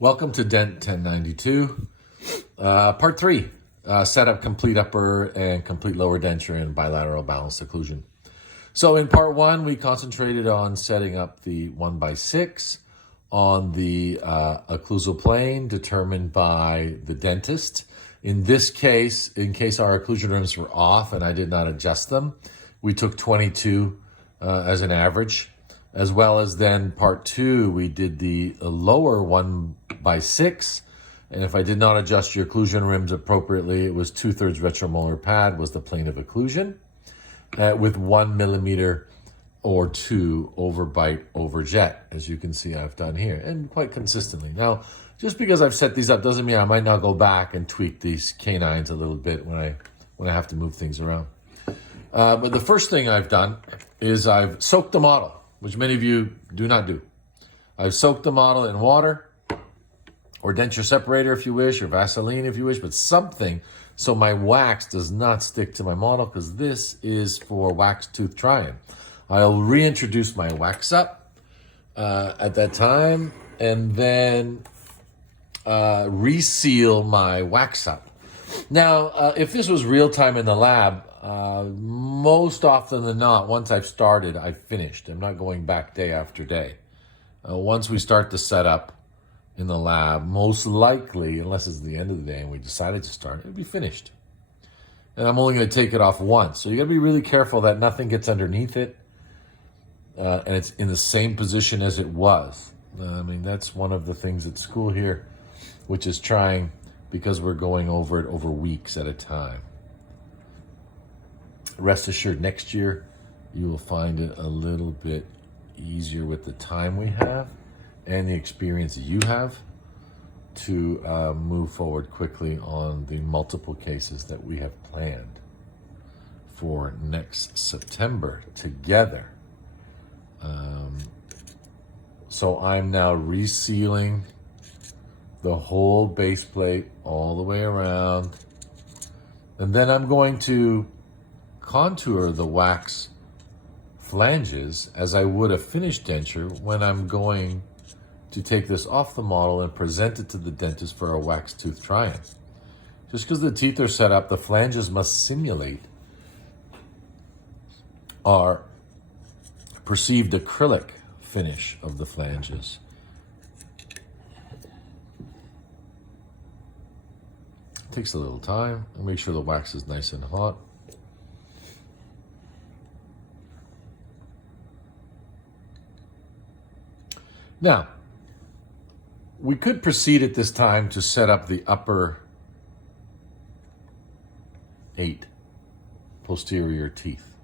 Welcome to Dent 1092, part 3, set up complete upper and complete lower denture and bilateral balanced occlusion. So in part 1, we concentrated on setting up the 1x6 on the occlusal plane determined by the dentist. In this case, in case our occlusion rims were off and I did not adjust them, we took 22 as an average. As well as then part 2, we did the lower 1x6. And if I did not adjust your occlusion rims appropriately, it was 2/3 retromolar pad was the plane of occlusion with 1 millimeter or 2 overbite over jet, as you can see I've done here, and quite consistently. Now, just because I've set these up doesn't mean I might not go back and tweak these canines a little bit when I have to move things around. But the first thing I've done is I've soaked the model, which many of you do not do. I've soaked the model in water or denture separator if you wish, or Vaseline if you wish, but something so my wax does not stick to my model, because this is for wax tooth trying. I'll reintroduce my wax up at that time and then reseal my wax up. Now, if this was real time in the lab, most often than not, once I've started, I've finished. I'm not going back day after day. Once we start the setup in the lab, most likely, unless it's the end of the day and we decided to start, it'll be finished. And I'm only going to take it off once. So you got to be really careful that nothing gets underneath it and it's in the same position as it was. I mean, that's one of the things at school here, which is trying, because we're going over it over weeks at a time. Rest assured, next year you will find it a little bit easier with the time we have and the experience you have to move forward quickly on the multiple cases that we have planned for next September together. So I'm now resealing the whole base plate all the way around, and then I'm going to contour the wax flanges as I would a finished denture when I'm going to take this off the model and present it to the dentist for a wax tooth try-in. Just because the teeth are set up, the flanges must simulate our perceived acrylic finish of the flanges. It takes a little time. I'll make sure the wax is nice and hot. Now, we could proceed at this time to set up the upper 8 posterior teeth,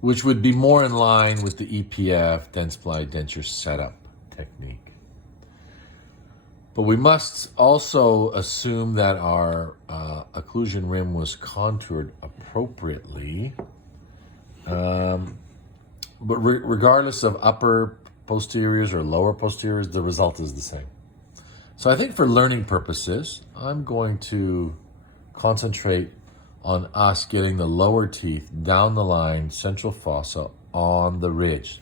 which would be more in line with the EPF Dentsply denture setup technique. But we must also assume that our occlusion rim was contoured appropriately. But regardless of upper posteriors or lower posteriors, the result is the same. So I think for learning purposes, I'm going to concentrate on us getting the lower teeth down the line, central fossa, on the ridge.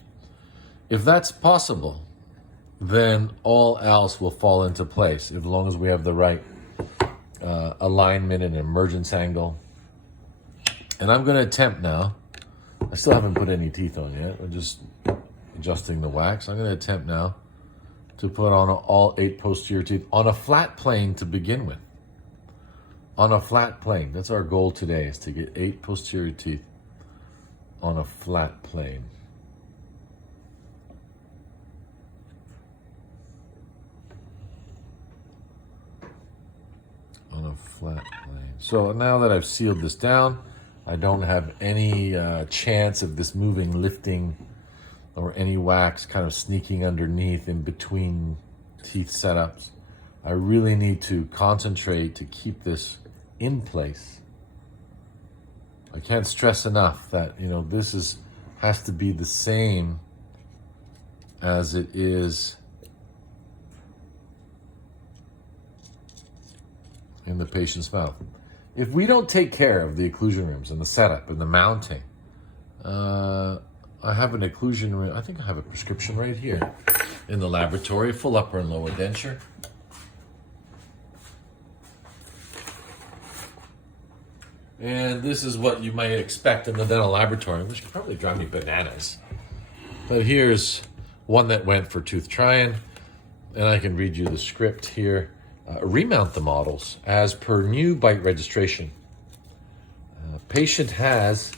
If that's possible, then all else will fall into place, as long as we have the right alignment and emergence angle. And I'm going to attempt now, I still haven't put any teeth on yet, I'm just adjusting the wax. I'm going to attempt now to put on all 8 posterior teeth on a flat plane to begin with. On a flat plane. That's our goal today, is to get 8 posterior teeth on a flat plane. On a flat plane. So now that I've sealed this down, I don't have any chance of this moving, lifting, or any wax kind of sneaking underneath in between teeth setups. I really need to concentrate to keep this in place. I can't stress enough that, you know, this has to be the same as it is in the patient's mouth. If we don't take care of the occlusion rims and the setup and the mounting, I have an occlusion rim. I think I have a prescription right here in the laboratory, full upper and lower denture. And this is what you might expect in the dental laboratory, which could probably drive me bananas. But here's one that went for tooth trying, and I can read you the script here. Remount the models as per new bite registration. Patient has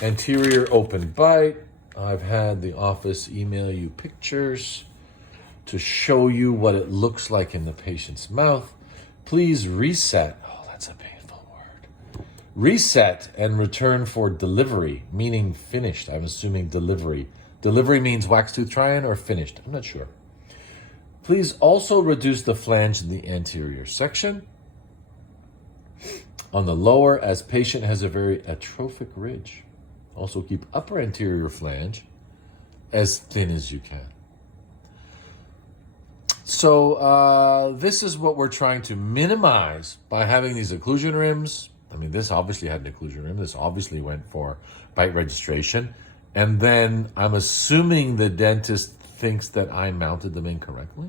anterior open bite. I've had the office email you pictures to show you what it looks like in the patient's mouth. Please reset. Oh, that's a painful word. Reset and return for delivery, meaning finished. I'm assuming delivery. Delivery means wax tooth trying or finished. I'm not sure. Please also reduce the flange in the anterior section on the lower, as patient has a very atrophic ridge. Also keep upper anterior flange as thin as you can. So this is what we're trying to minimize by having these occlusion rims. I mean, this obviously had an occlusion rim. This obviously went for bite registration. And then I'm assuming the dentist thinks that I mounted them incorrectly.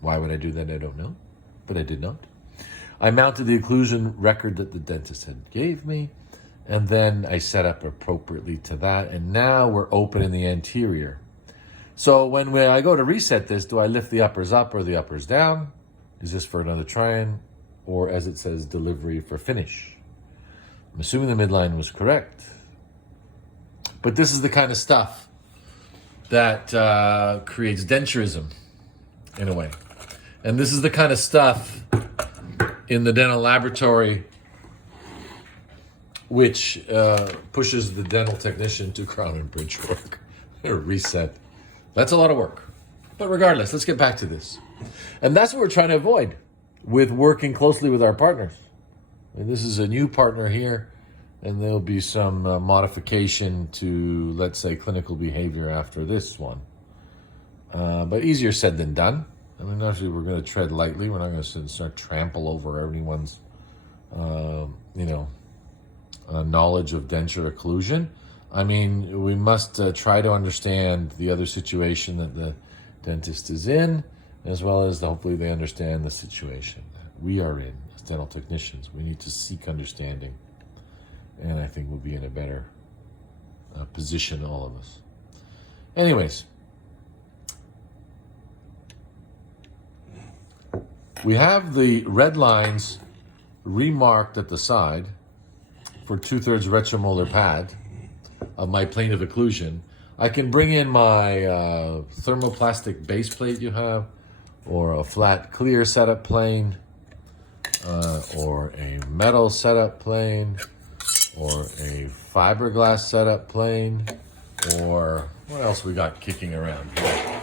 Why would I do that? I don't know, but I did not. I mounted the occlusion record that the dentist had gave me, and then I set up appropriately to that, and now we're open in the anterior. So when I go to reset this, do I lift the uppers up or the uppers down? Is this for another try-in, or as it says, delivery for finish? I'm assuming the midline was correct. But this is the kind of stuff that creates denturism, in a way. And this is the kind of stuff in the dental laboratory which pushes the dental technician to crown and bridge work or reset. That's a lot of work. But regardless, let's get back to this. And that's what we're trying to avoid with working closely with our partners. And this is a new partner here, and there'll be some modification to, let's say, clinical behavior after this one. But easier said than done. I mean, actually, we're going to tread lightly. We're not going to start trample over everyone's, knowledge of denture occlusion. I mean, we must try to understand the other situation that the dentist is in, as well as hopefully they understand the situation that we are in as dental technicians. We need to seek understanding, and I think we'll be in a better position, all of us. Anyways, we have the red lines remarked at the side for 2/3 retromolar pad of my plane of occlusion. I can bring in my thermoplastic base plate you have, or a flat clear setup plane, or a metal setup plane, or a fiberglass setup plane, or what else we got kicking around here?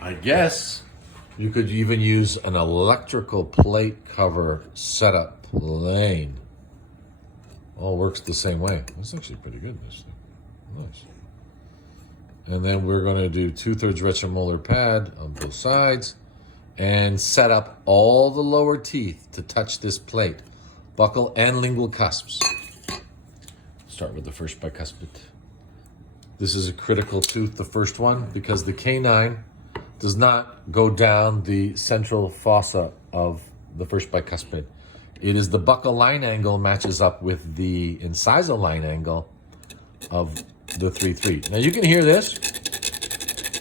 I guess you could even use an electrical plate cover setup plane. All works the same way. That's actually pretty good, this thing. Nice. And then we're going to do 2/3 retromolar pad on both sides and set up all the lower teeth to touch this plate, buccal and lingual cusps. Start with the first bicuspid. This is a critical tooth, the first one, because the canine does not go down the central fossa of the first bicuspid. It is the buccal line angle matches up with the incisal line angle of the 3-3. Now you can hear this.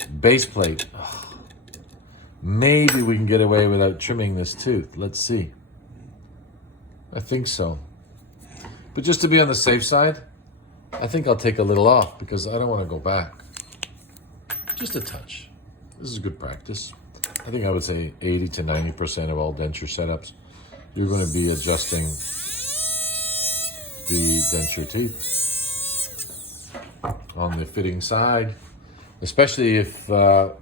Base plate. Oh, maybe we can get away without trimming this tooth. Let's see. I think so. But just to be on the safe side, I think I'll take a little off because I don't want to go back. Just a touch. This is good practice. I think I would say 80 to 90% of all denture setups, you're going to be adjusting the denture teeth on the fitting side, especially if,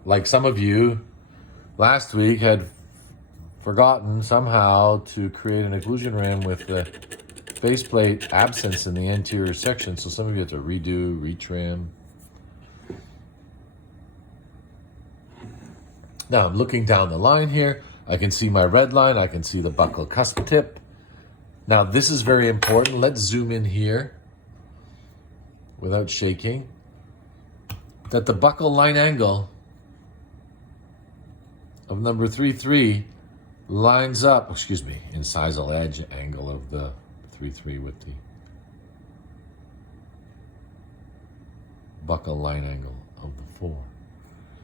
like some of you last week had forgotten somehow to create an occlusion rim with the faceplate absence in the anterior section. So some of you have to redo, retrim. Now I'm looking down the line here. I can see my red line. I can see the buccal cusp tip. Now this is very important. Let's zoom in here without shaking. That the buccal line angle of number 3-3 lines up, incisal edge angle of the 3-3 with the buccal line angle of the 4.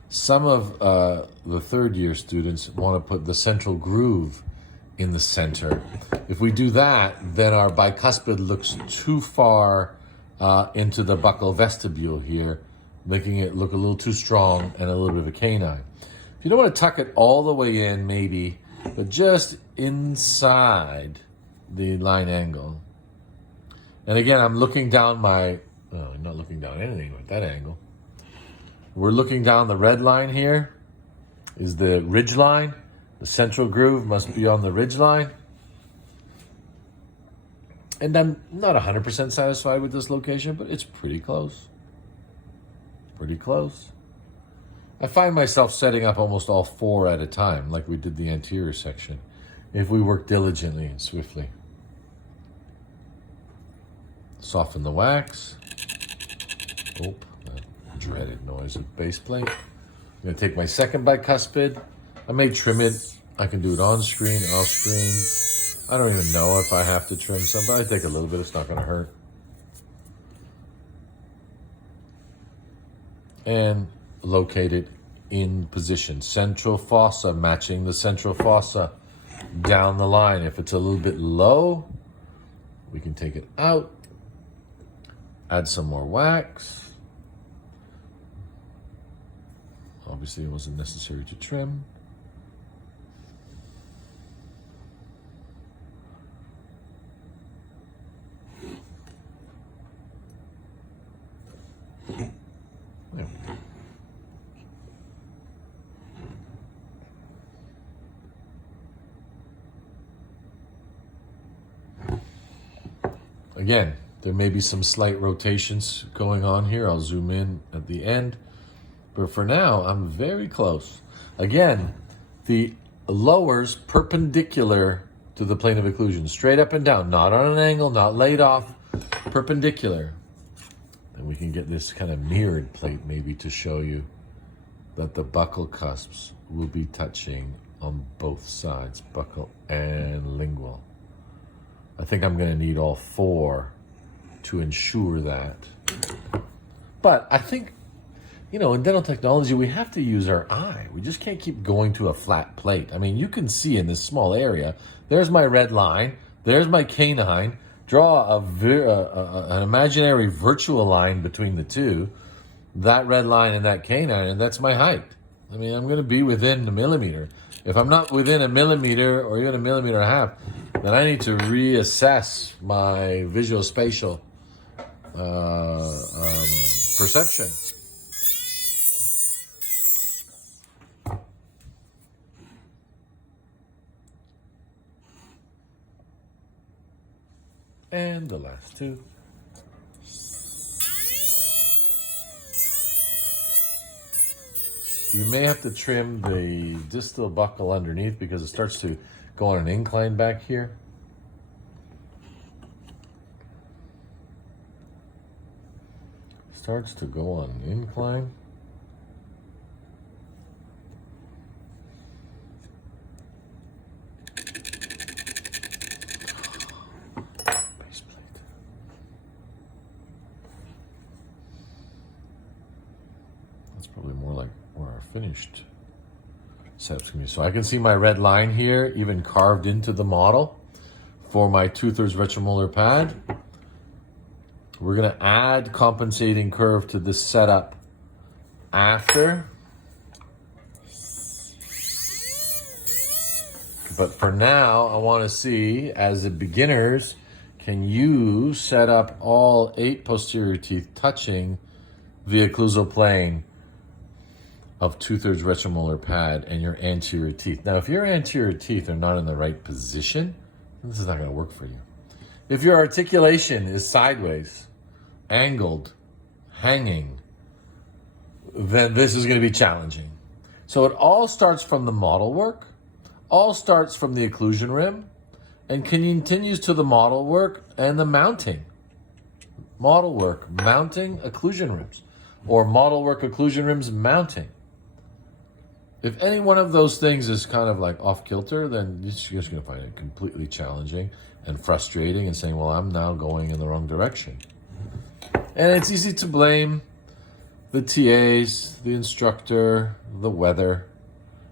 Some of the third year students want to put the central groove in the center. If we do that, then our bicuspid looks too far into the buccal vestibule here, making it look a little too strong and a little bit of a canine. If you don't want to tuck it all the way in, maybe, but just inside the line angle. And again, I'm looking down I'm not looking down anything with that angle. We're looking down the red line here is the ridge line. The central groove must be on the ridge line. And I'm not 100% satisfied with this location, but it's pretty close. Pretty close. I find myself setting up almost all 4 at a time, like we did the anterior section, if we work diligently and swiftly. Soften the wax. Oh, that dreaded noise of base plate. I'm going to take my second bicuspid. I may trim it. I can do it on screen, off screen. I don't even know if I have to trim some, but I take a little bit. It's not going to hurt. And locate it in position. Central fossa, matching the central fossa down the line. If it's a little bit low, we can take it out. Add some more wax. Obviously, it wasn't necessary to trim. There we go. Again, there may be some slight rotations going on here. I'll zoom in at the end. But for now, I'm very close. Again, the lowers perpendicular to the plane of occlusion, straight up and down, not on an angle, not laid off, perpendicular. And we can get this kind of mirrored plate maybe to show you that the buccal cusps will be touching on both sides, buccal and lingual. I think I'm going to need all 4 to ensure that. But I think, in dental technology, we have to use our eye. We just can't keep going to a flat plate. I mean, you can see in this small area, there's my red line, there's my canine. Draw an imaginary virtual line between the two, that red line and that canine, and that's my height. I mean, I'm going to be within a millimeter. If I'm not within a millimeter or even a millimeter and a half, then I need to reassess my visual spatial perception. And the last 2. You may have to trim the distal buccal underneath because it starts to go on an incline back here. Starts to go on an incline. Probably more like where our finished setup's gonna be. So I can see my red line here, even carved into the model for my 2/3 retromolar pad. We're gonna add compensating curve to this setup after. But for now, I want to see, as a beginners, can you set up all 8 posterior teeth touching the occlusal plane of 2/3 retromolar pad and your anterior teeth. Now, if your anterior teeth are not in the right position, this is not going to work for you. If your articulation is sideways, angled, hanging, then this is going to be challenging. So it all starts from the model work, all starts from the occlusion rim, and continues to the model work and the mounting. Model work, mounting occlusion rims, or model work occlusion rims mounting. If any one of those things is kind of like off kilter, then you're just going to find it completely challenging and frustrating and saying, well, I'm now going in the wrong direction. And it's easy to blame the TAs, the instructor, the weather,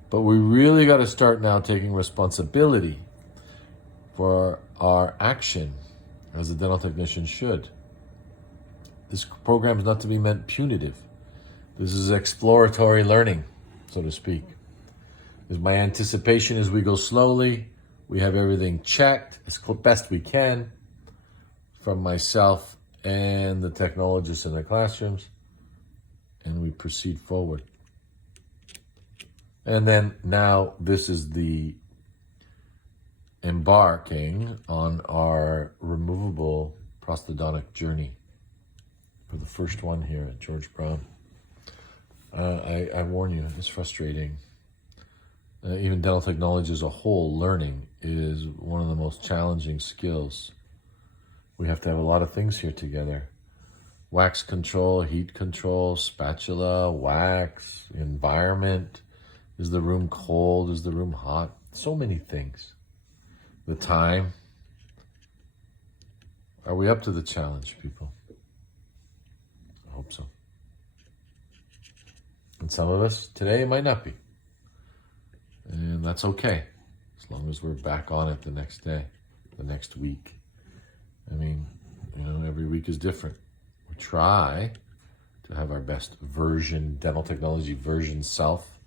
but we really got to start now taking responsibility for our action as a dental technician should. This program is not to be meant punitive. This is exploratory learning, so to speak. Because my anticipation is we go slowly, we have everything checked as best we can from myself and the technologists in the classrooms, and we proceed forward. And then now this is the embarking on our removable prosthodontic journey for the first one here at George Brown. I warn you, it's frustrating. Even dental technology as a whole, learning is one of the most challenging skills. We have to have a lot of things here together. Wax control, heat control, spatula, wax, environment. Is the room cold? Is the room hot? So many things. The time. Are we up to the challenge, people? I hope so. And some of us today might not be. And that's okay, as long as we're back on it the next day, the next week. I mean, every week is different. We try to have our best version, dental technology version self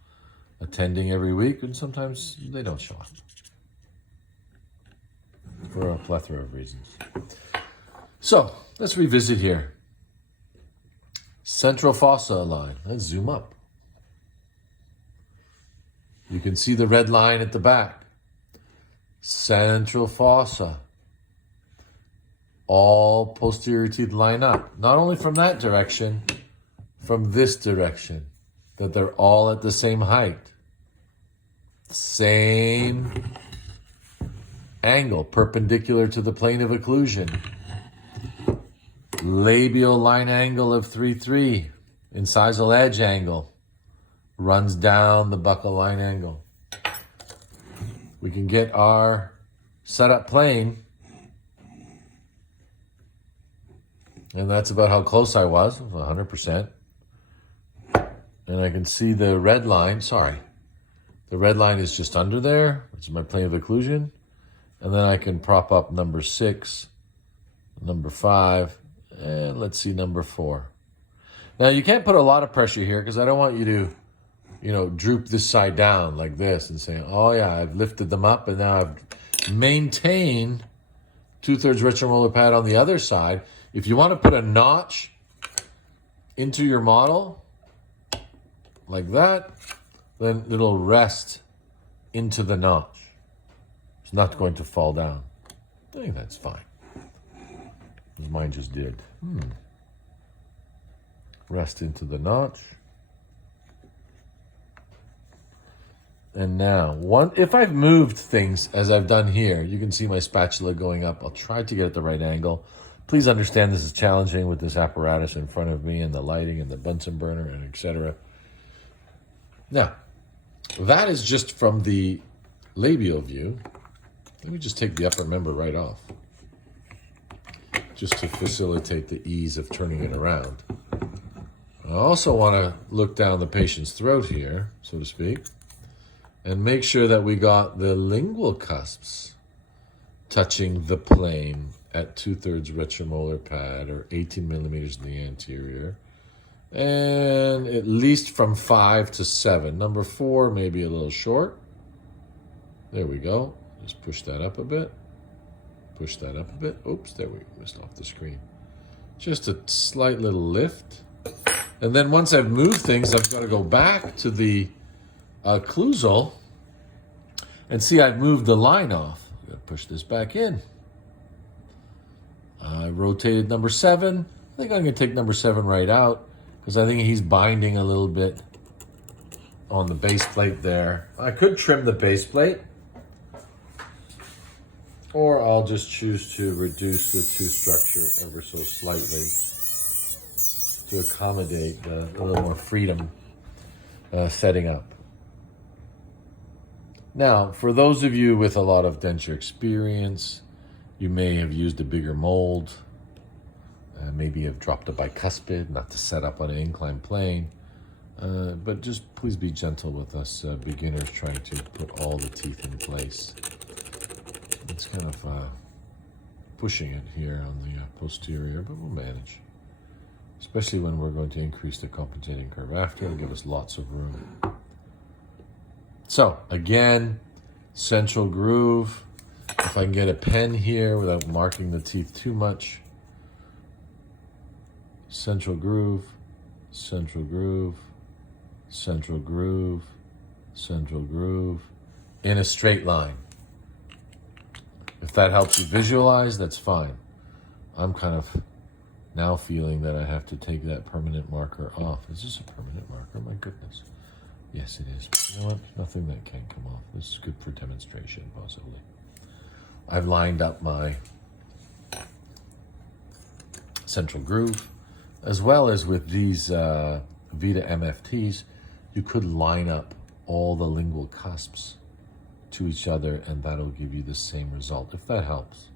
attending every week, and sometimes they don't show up for a plethora of reasons. So let's revisit here. Central fossa line. Let's zoom up. You can see the red line at the back. Central fossa. All posterior teeth line up. Not only from that direction, from this direction. That they're all at the same height. Same angle, perpendicular to the plane of occlusion. Labial line angle of 3-3. Incisal edge angle. Runs down the buccal line angle. We can get our setup plane, and that's about how close I was, 100%. And I can see the red line, the red line is just under there, which is my plane of occlusion. And then I can prop up number 6, number 5, and let's see number 4. Now you can't put a lot of pressure here because I don't want you to droop this side down like this and say, oh yeah, I've lifted them up and now I've maintained 2/3 retromolar pad on the other side. If you want to put a notch into your model like that, then it'll rest into the notch. It's not going to fall down. I think that's fine. As mine just did. Rest into the notch. And now, if I've moved things as I've done here, you can see my spatula going up. I'll try to get at the right angle. Please understand this is challenging with this apparatus in front of me and the lighting and the Bunsen burner and etc. Now, that is just from the labial view. Let me just take the upper member right off, just to facilitate the ease of turning it around. I also want to look down the patient's throat here, so to speak, and make sure that we got the lingual cusps touching the plane at 2/3 retromolar pad or 18 millimeters in the anterior. And at least from 5 to 7. Number 4 may be a little short. There we go. Just push that up a bit. Push that up a bit. Oops, there we missed off the screen. Just a slight little lift. And then once I've moved things, I've got to go back to the occlusal and see I've moved the line off. I'm going to push this back in. I rotated number 7. I think I'm going to take number 7 right out because I think he's binding a little bit on the base plate there. I could trim the base plate, or I'll just choose to reduce the tooth structure ever so slightly to accommodate a little more freedom setting up. Now, for those of you with a lot of denture experience, you may have used a bigger mold, maybe have dropped a bicuspid, not to set up on an inclined plane. But just please be gentle with us beginners trying to put all the teeth in place. It's kind of pushing it here on the posterior, but we'll manage. Especially when we're going to increase the compensating curve after and give us lots of room. So, again, central groove. If I can get a pen here without marking the teeth too much. Central groove, central groove, central groove, central groove, in a straight line. If that helps you visualize, that's fine. I'm kind of now feeling that I have to take that permanent marker off. Is this a permanent marker? My goodness. Yes, it is. You know what? Nothing that can come off. This is good for demonstration, possibly. I've lined up my central groove, as well as with these Vita MFTs, you could line up all the lingual cusps to each other, and that'll give you the same result, if that helps.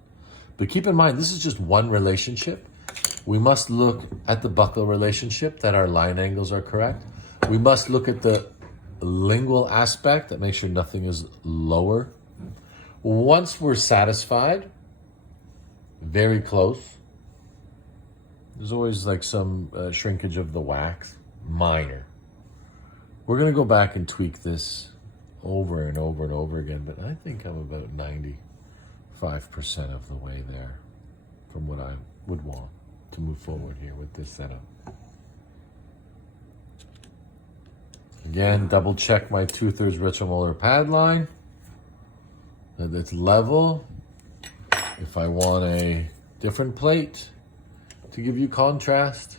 But keep in mind, this is just one relationship. We must look at the buccal relationship, that our line angles are correct. We must look at the lingual aspect, that makes sure nothing is lower. Once we're satisfied, very close, there's always like some shrinkage of the wax, minor. We're gonna go back and tweak this over and over and over again, but I think I'm about 95% of the way there from what I would want to move forward here with this setup. Again, double check my 2/3 retromolar pad line, that it's level. If I want a different plate to give you contrast,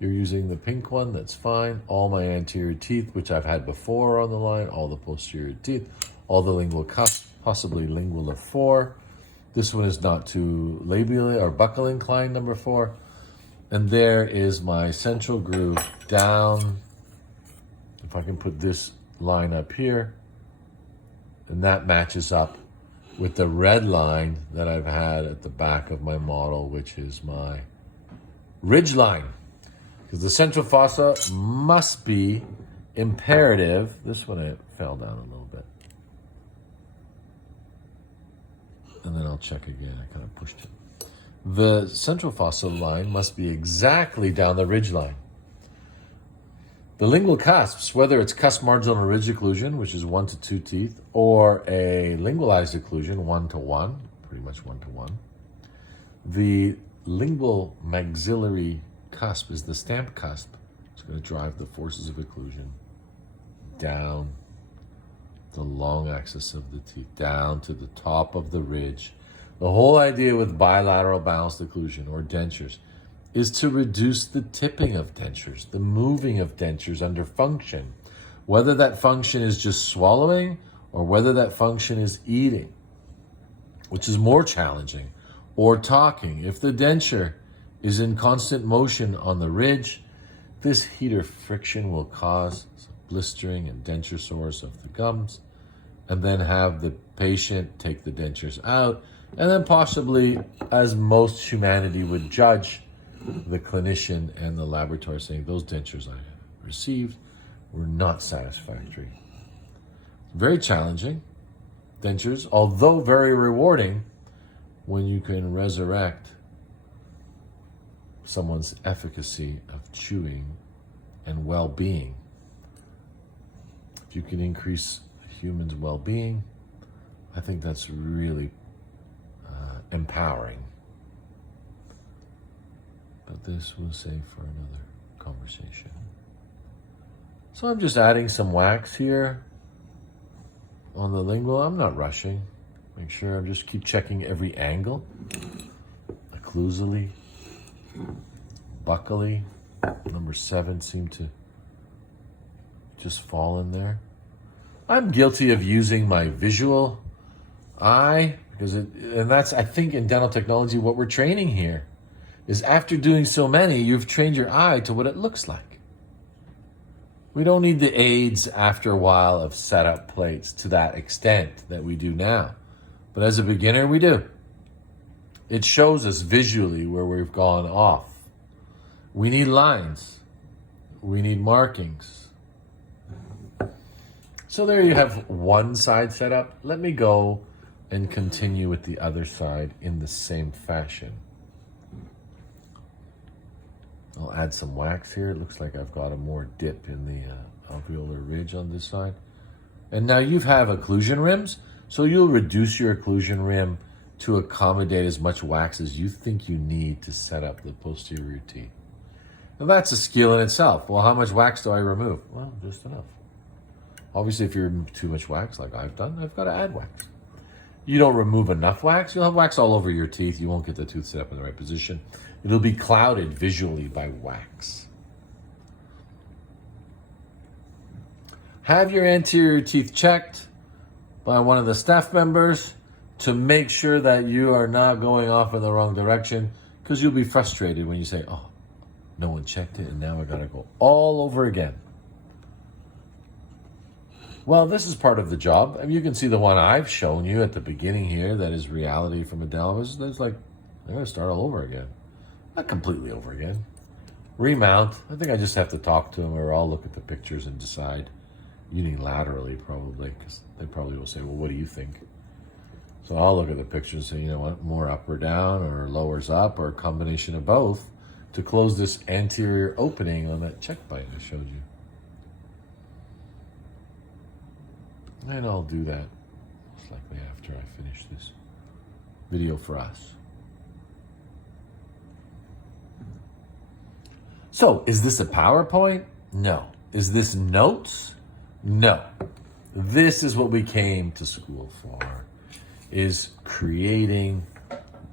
you're using the pink one, that's fine. All my anterior teeth, which I've had before on the line, all the posterior teeth, all the lingual cusps, possibly lingual of 4. This one is not too labial or buccal inclined, number 4. And there is my central groove down. If I can put this line up here, and that matches up with the red line that I've had at the back of my model, which is my ridge line. Because the central fossa must be imperative. This one, it fell down a little bit. And then I'll check again. I kind of pushed it. The central fossa line must be exactly down the ridge line. The lingual cusps, whether it's cusp marginal ridge occlusion, which is 1 to 2 teeth, or a lingualized occlusion, 1 to 1, pretty much 1 to 1, the lingual maxillary cusp is the stamp cusp. It's going to drive the forces of occlusion down the long axis of the teeth, down to the top of the ridge. The whole idea with bilateral balanced occlusion or dentures is to reduce the tipping of dentures, the moving of dentures under function, whether that function is just swallowing or whether that function is eating, which is more challenging, or talking. If the denture is in constant motion on the ridge, this heat or friction will cause blistering and denture sores of the gums, and then have the patient take the dentures out, and then possibly, as most humanity would judge, the clinician and the laboratory saying those dentures I received were not satisfactory. Very challenging dentures, although very rewarding when you can resurrect someone's efficacy of chewing and well-being. If you can increase a human's well-being, I think that's really empowering. But this we'll save for another conversation. So I'm just adding some wax here on the lingual. I'm not rushing. Make sure I'm just keep checking every angle. Occlusally, buccally. Number 7 seemed to just fall in there. I'm guilty of using my visual eye and that's, I think, in dental technology, what we're training here is after doing so many, you've trained your eye to what it looks like. We don't need the aids after a while of setup plates to that extent that we do now. But as a beginner, we do. It shows us visually where we've gone off. We need lines. We need markings. So there you have one side set up. Let me go and continue with the other side in the same fashion. I'll add some wax here. It looks like I've got a more dip in the alveolar ridge on this side. And now you have occlusion rims, so you'll reduce your occlusion rim to accommodate as much wax as you think you need to set up the posterior teeth. Now that's a skill in itself. Well, how much wax do I remove? Well, just enough. Obviously, if you're too much wax, like I've done, I've got to add wax. You don't remove enough wax, you'll have wax all over your teeth. You won't get the tooth set up in the right position. It'll be clouded visually by wax. Have your anterior teeth checked by one of the staff members to make sure that you are not going off in the wrong direction, because you'll be frustrated when you say, oh, no one checked it and now I gotta go all over again. Well, this is part of the job. I mean, you can see the one I've shown you at the beginning here that is reality from Adele. There's like, I'm gonna start all over again. Not completely over again. Remount. I think I just have to talk to them, or I'll look at the pictures and decide unilaterally probably, because they probably will say, well, what do you think? So I'll look at the pictures and say, you know what, more up or down, or lowers up, or a combination of both to close this anterior opening on that check bite I showed you. And I'll do that most likely after I finish this video for us. So, is this a PowerPoint? No. Is this notes? No. This is what we came to school for, is creating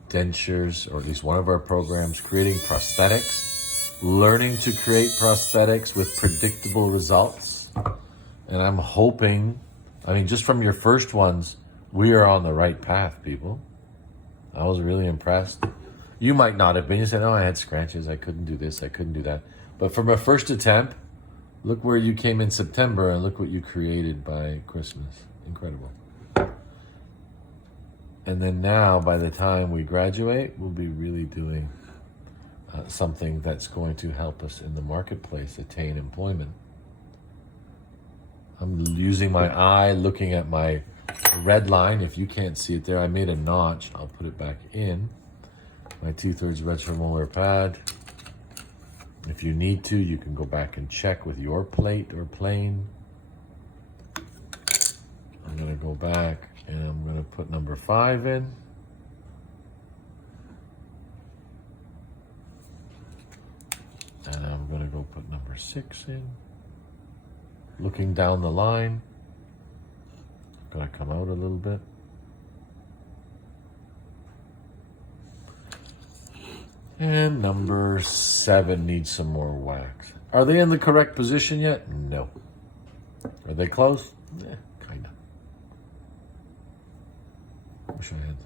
dentures, or at least one of our programs, creating prosthetics, learning to create prosthetics with predictable results. And I'm hoping, I mean, just from your first ones, we are on the right path, people. I was really impressed. You might not have been. You said, oh, I had scratches. I couldn't do this. I couldn't do that. But from a first attempt, look where you came in September and look what you created by Christmas. Incredible. And then now, by the time we graduate, we'll be really doing something that's going to help us in the marketplace attain employment. I'm using my eye, looking at my red line. If you can't see it there, I made a notch. I'll put it back in. My 2/3 retromolar pad. If you need to, you can go back and check with your plate or plane. I'm going to go back and I'm going to put number 5 in. And I'm going to go put number 6 in. Looking down the line. Going to come out a little bit. And number 7 needs some more wax. Are they in the correct position yet? No. Are they close? Kind of. Wish I had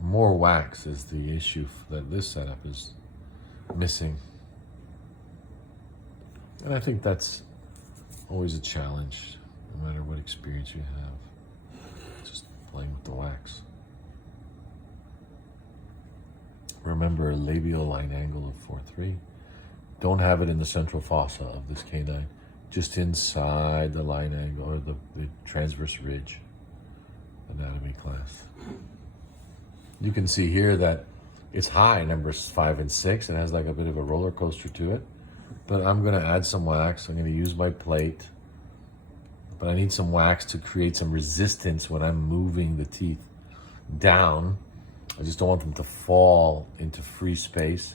more wax is the issue that this setup is missing. And I think that's always a challenge, no matter what experience you have. Just playing with the wax. Remember, a labial line angle of 4.3. Don't have it in the central fossa of this canine, just inside the line angle, or the transverse ridge anatomy class. You can see here that it's high, numbers 5 and 6. It has like a bit of a roller coaster to it. But I'm going to add some wax. I'm going to use my plate. But I need some wax to create some resistance when I'm moving the teeth down. I just don't want them to fall into free space.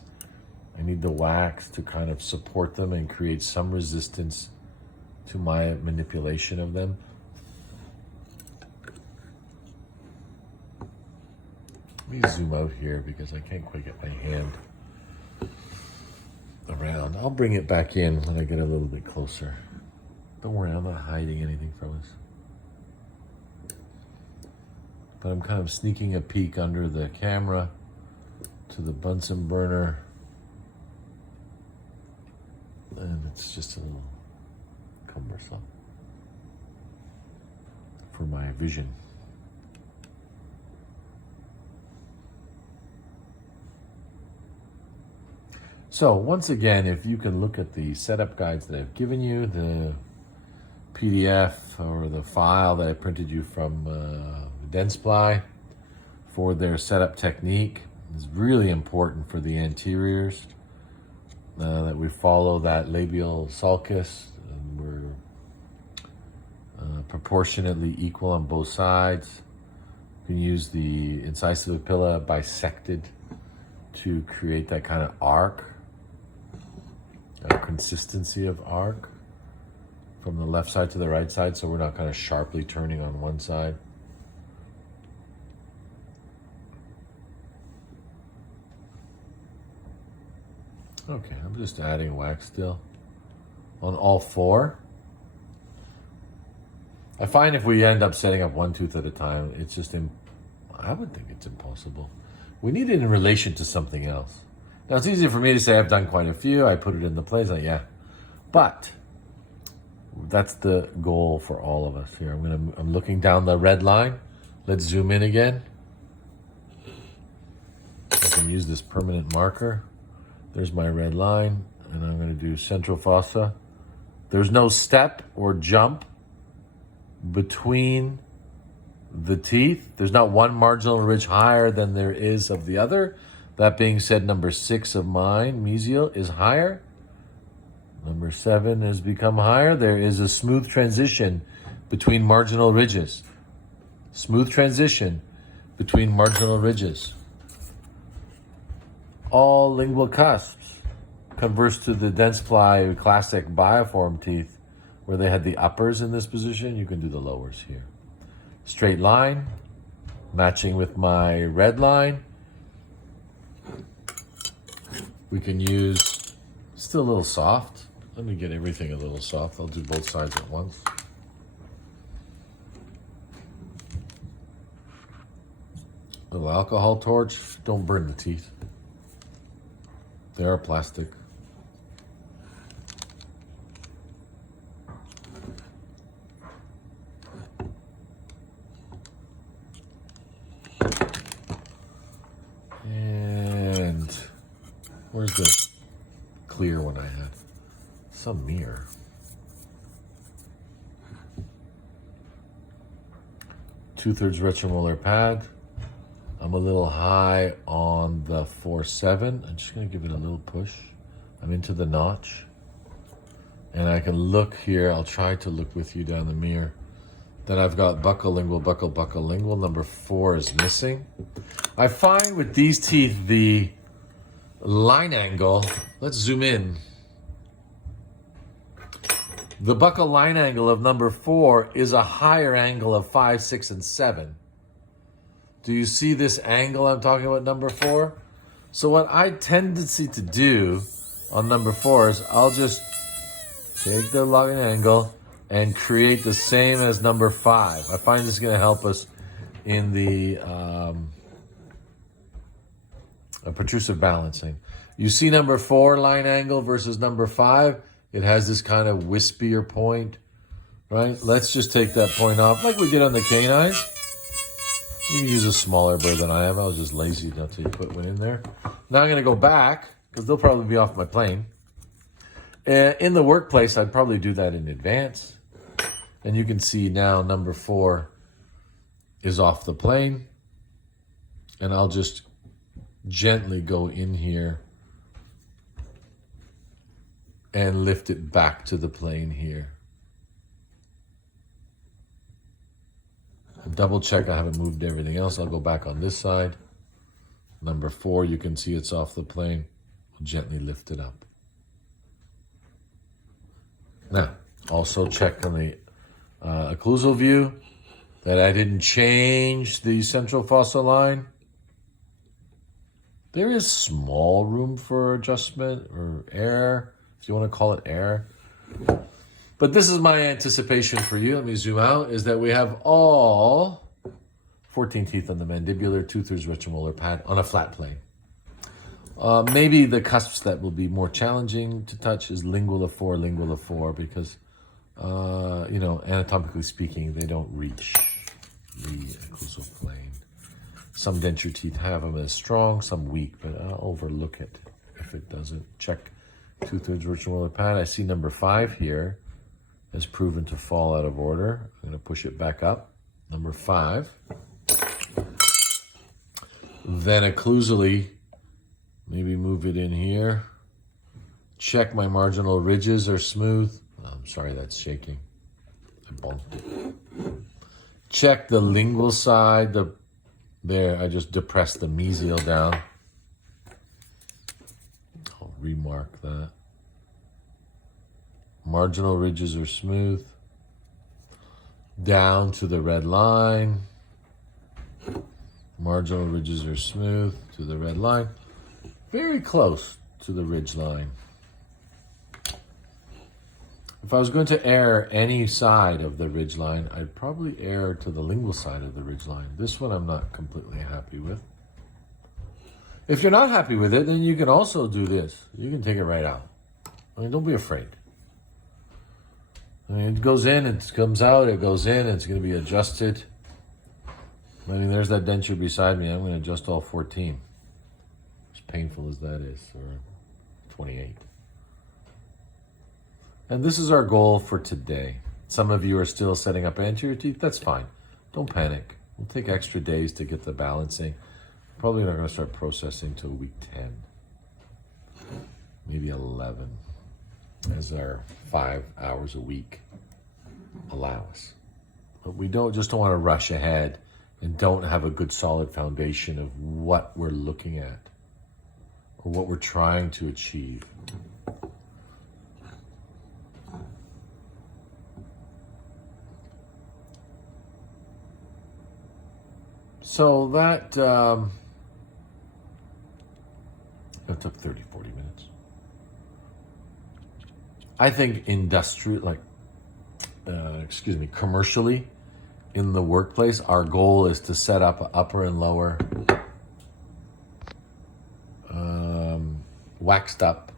I need the wax to kind of support them and create some resistance to my manipulation of them. Let me zoom out here because I can't quite get my hand around. I'll bring it back in when I get a little bit closer. Don't worry, I'm not hiding anything from us. But I'm kind of sneaking a peek under the camera to the Bunsen burner. And it's just a little cumbersome for my vision. So once again, if you can look at the setup guides that I've given you, the PDF or the file that I printed you from Dentsply for their setup technique, is really important for the anteriors that we follow that labial sulcus. And we're proportionately equal on both sides. You can use the incisive papilla bisected to create that kind of arc, consistency of arc from the left side to the right side, so we're not kind of sharply turning on one side. Okay, I'm just adding wax still on all four. I find if we end up setting up one tooth at a time, it's just, I would think it's impossible. We need it in relation to something else. Now, it's easy for me to say I've done quite a few. I put it into place, like, yeah. But that's the goal for all of us here. I'm looking down the red line. Let's zoom in again. I can use this permanent marker. There's my red line, and I'm going to do central fossa. There's no step or jump between the teeth. There's not one marginal ridge higher than there is of the other. That being said, number 6 of mine, mesial, is higher. Number 7 has become higher. There is a smooth transition between marginal ridges. Smooth transition between marginal ridges. All lingual cusps converse to the Dentsply classic bioform teeth, where they had the uppers in this position. You can do the lowers here. Straight line, matching with my red line. We can use, still a little soft. Let me get everything a little soft. I'll do both sides at once. Little alcohol torch. Don't burn the teeth. They are plastic. And where's the clear one I had? Some mirror. Two-thirds retromolar pad. I'm a little high on the 4-7. I'm just going to give it a little push. I'm into the notch. And I can look here. I'll try to look with you down the mirror. Then I've got buccal lingual, buccal lingual. Number 4 is missing. I find with these teeth, the line angle, let's zoom in. The buccal line angle of number 4 is a higher angle of 5, 6, and 7. Do you see this angle I'm talking about, number 4? So what I tendency to do on number 4 is I'll just take the line angle and create the same as number 5. I find this is going to help us in the protrusive balancing. You see number 4 line angle versus number 5. It has this kind of wispier point, right? Let's just take that point off like we did on the canines. You can use a smaller burr than I have. I was just lazy not to put one in there. Now I'm going to go back because they'll probably be off my plane. In the workplace, I'd probably do that in advance. And you can see now number 4 is off the plane. And I'll just gently go in here and lift it back to the plane here. Double check I haven't moved everything else. I'll go back on this side. Number 4, you can see it's off the plane. We'll gently lift it up. Now, also check on the occlusal view that I didn't change the central fossa line. There is small room for adjustment or error, if you want to call it error. But this is my anticipation for you. Let me zoom out, is that we have all 14 teeth on the mandibular, 2/3 retromolar pad on a flat plane. Maybe the cusps that will be more challenging to touch is lingual of 4, because anatomically speaking, they don't reach the occlusal plane. Some denture teeth have them as strong, some weak, but I'll overlook it if it doesn't. Check 2/3 virtual molar pad. I see number 5 here has proven to fall out of order. I'm going to push it back up. Number 5. Then occlusally, maybe move it in here. Check my marginal ridges are smooth. I'm sorry, that's shaking. I bumped it. Check the lingual side. There, I just depressed the mesial down. I'll remark that. Marginal ridges are smooth. Down to the red line. Marginal ridges are smooth to the red line. Very close to the ridge line. If I was going to err any side of the ridge line, I'd probably err to the lingual side of the ridge line. This one I'm not completely happy with. If you're not happy with it, then you can also do this. You can take it right out. I mean, don't be afraid. I mean, it goes in, it comes out, it goes in, it's going to be adjusted. I mean, there's that denture beside me. I'm going to adjust all 14. As painful as that is, or 28. And this is our goal for today. Some of you are still setting up anterior teeth. That's fine. Don't panic. We'll take extra days to get the balancing. Probably not going to start processing till week 10. Maybe 11. As our 5 hours a week allow us. But we don't want to rush ahead and don't have a good solid foundation of what we're looking at or what we're trying to achieve. So that it took 30, 40 minutes. I think commercially in the workplace, our goal is to set up upper and lower waxed up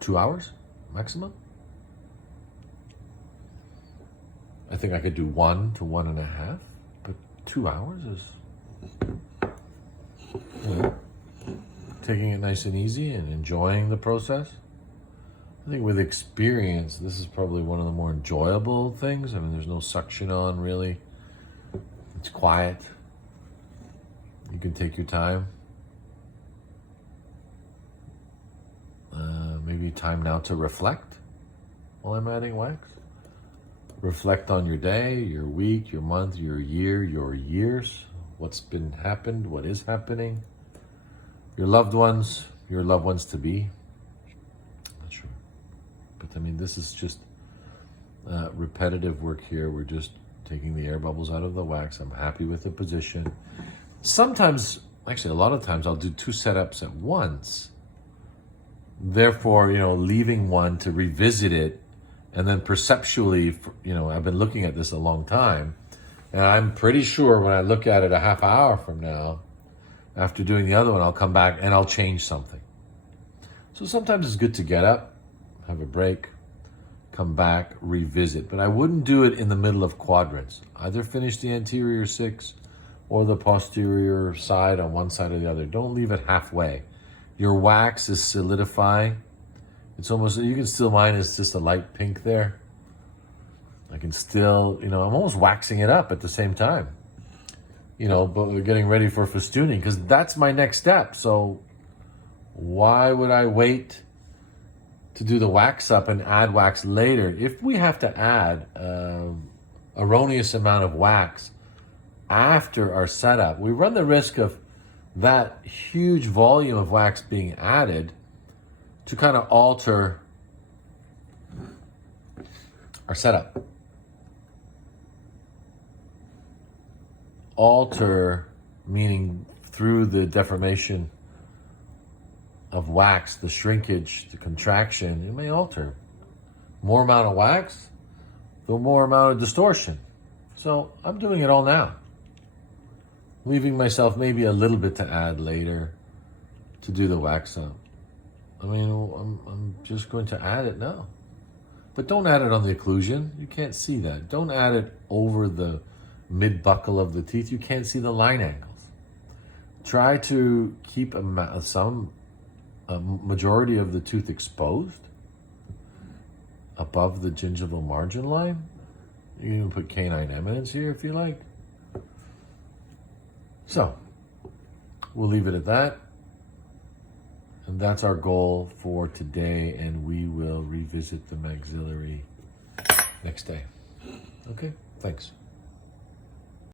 2 hours maximum. I think I could do 1 to 1.5, but 2 hours is, taking it nice and easy and enjoying the process. I think with experience, this is probably one of the more enjoyable things. I mean, there's no suction on really. It's quiet. You can take your time. Maybe time now to reflect while I'm adding wax. Reflect on your day, your week, your month, your year, your years. What's been happened, what is happening. Your loved ones to be. Not sure. But I mean, this is just repetitive work here. We're just taking the air bubbles out of the wax. I'm happy with the position. Sometimes, actually a lot of times, I'll do 2 setups at once. Therefore, leaving one to revisit it. And then perceptually, I've been looking at this a long time. And I'm pretty sure when I look at it a half hour from now, after doing the other one, I'll come back and I'll change something. So sometimes it's good to get up, have a break, come back, revisit. But I wouldn't do it in the middle of quadrants. Either finish the anterior 6 or the posterior side on one side or the other. Don't leave it halfway. Your wax is solidifying. It's almost, you can still, mine is just a light pink there. I can still, I'm almost waxing it up at the same time. But we're getting ready for festooning because that's my next step. So why would I wait to do the wax up and add wax later? If we have to add erroneous amount of wax after our setup, we run the risk of that huge volume of wax being added to kind of alter our setup. Alter, meaning through the deformation of wax, the shrinkage, the contraction, it may alter. More amount of wax, the more amount of distortion. So I'm doing it all now. Leaving myself maybe a little bit to add later to do the wax up. I mean, I'm just going to add it now. But don't add it on the occlusion. You can't see that. Don't add it over the mid-buckle of the teeth. You can't see the line angles. Try to keep a majority of the tooth exposed above the gingival margin line. You can even put canine eminence here if you like. So, we'll leave it at that. And that's our goal for today, and we will revisit the maxillary next day. Okay, thanks.